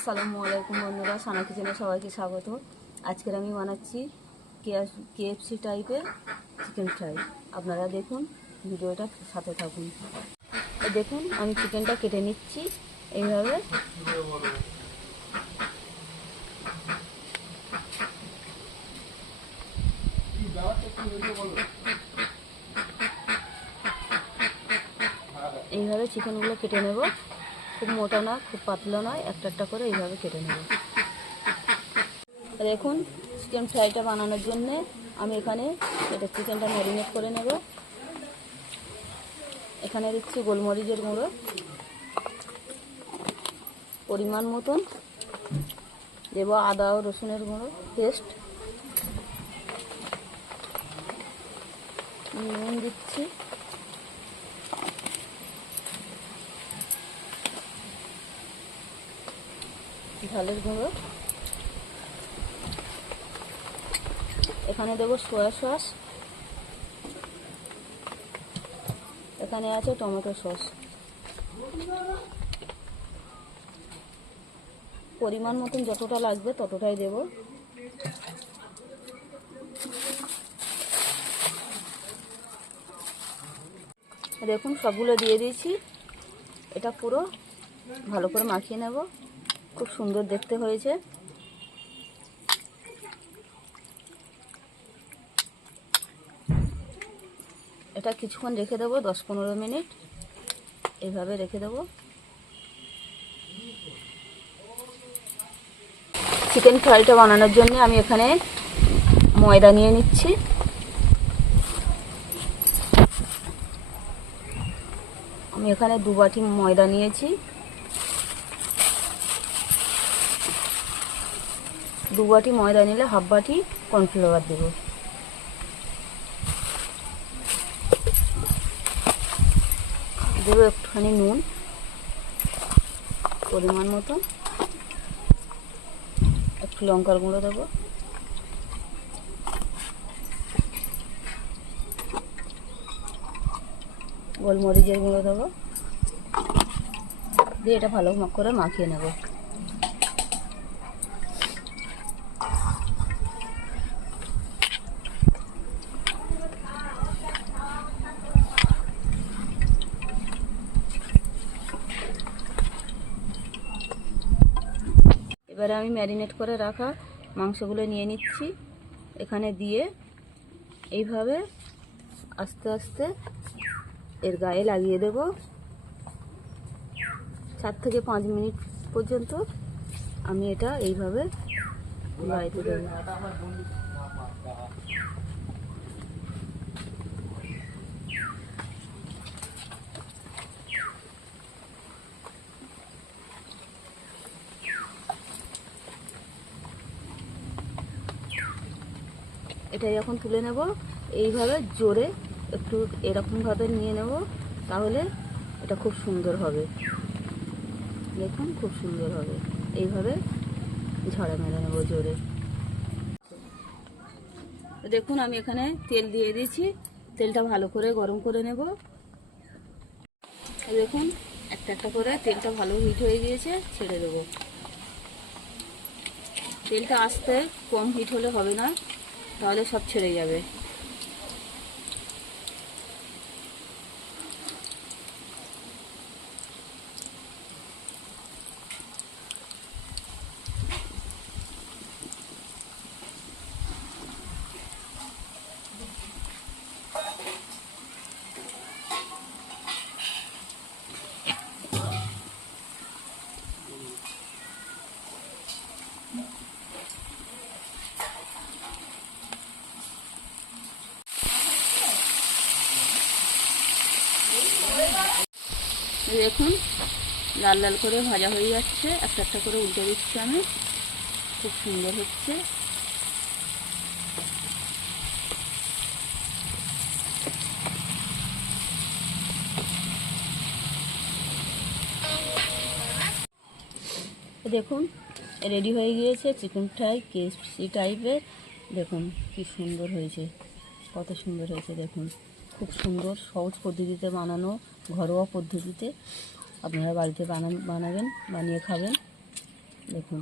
আসসালামু আলাইকুম বন্ধুরা, সানা কিচেনে সবাইকে স্বাগত। আজকের আমি বানাচ্ছি কেএফসি টাইপের চিকেন ফ্রাই। আপনারা দেখুন, ভিডিওটা সাথে থাকুন। দেখুন আমি চিকেনটা কেটে নিচ্ছি এইভাবে। এইভাবে চিকেনগুলো কেটে নেব, খুব মোটা না খুব পাতলা নয়, একটা একটা করে এইভাবে কেটে নেব। দেখুন চিকেন ফ্রাইটা বানানোর জন্যে আমি এখানে চিকেনটা ম্যারিনেট করে নেব। এখানে দিচ্ছি গোলমরিচের গুঁড়ো পরিমাণ মতন, দেবো আদা ও রসুনের গুঁড়ো পেস্ট, নুন দিচ্ছি, ঝালের গুঁড়ো, এখানে দেবো সয়া সস, এখানে আছে টমেটো সস। পরিমাণ মতন যতটা লাগবে ততটাই দেব। দেখুন সবগুলো দিয়ে দিয়েছি। এটা পুরো ভালো করে মাখিয়ে নেব। খুব সুন্দর দেখতে হয়েছে। এটা কিছুক্ষণ রেখে দেবো, 10-15 মিনিট এইভাবে রেখে দেবো। চিকেন ফ্রাইটা বানানোর জন্য আমি এখানে ময়দা নিয়ে নিচ্ছি। আমি এখানে 2 বাটি ময়দা নিয়েছি। 2 বাটি ময়দা নিলে হাফ বাটি কর্নফ্লাওয়ার দেব। দেবো একটুখানি নুন পরিমাণ মতো, একটু লঙ্কার গুঁড়ো দেবো, গোলমরিচের গুঁড়ো দেবো, দিয়ে এটা ভালো করে মাখিয়ে নেব। এবারে আমি ম্যারিনেট করে রাখা মাংসগুলো নিয়ে নিচ্ছি, এখানে দিয়ে এইভাবে আস্তে আস্তে এর গায়ে লাগিয়ে দেব। 4 থেকে 5 মিনিট পর্যন্ত আমি এটা এইভাবে গাইতে দেব। এটাই এখন তুলে নেব। এইভাবে জোরে একটু এরকমভাবে নিয়ে নেব, তাহলে এটা খুব সুন্দর হবে। দেখুন খুব সুন্দর হবে। এইভাবে ঝাড়া মেরে নেব জোরে। দেখুন আমি এখানে তেল দিয়ে দিয়েছি, তেলটা ভালো করে গরম করে নেব। দেখুন একটা একটা করে তেলটা ভালো হিট হয়ে গিয়েছে, ছেড়ে দেব। তেলটা আস্তে কম হিট হলে হবে না, তাহলে সব ছেড়ে যাবে। দেখুন লাল লাল করে ভাজা হয়ে যাচ্ছে, একটা একটা করে উল্টে দিচ্ছি আমি। খুব সুন্দর হচ্ছে। দেখুন রেডি হয়ে গিয়েছে চিকেন ফ্রাই কেএফসি টাইপের। দেখুন কি সুন্দর হয়েছে, কত সুন্দর হয়েছে। দেখুন খুব সুন্দর সহজ পদ্ধতিতে বানানো, ঘরোয়া পদ্ধতিতে আপনারা বাড়িতে বানাবেন, বানিয়ে খাবেন। দেখুন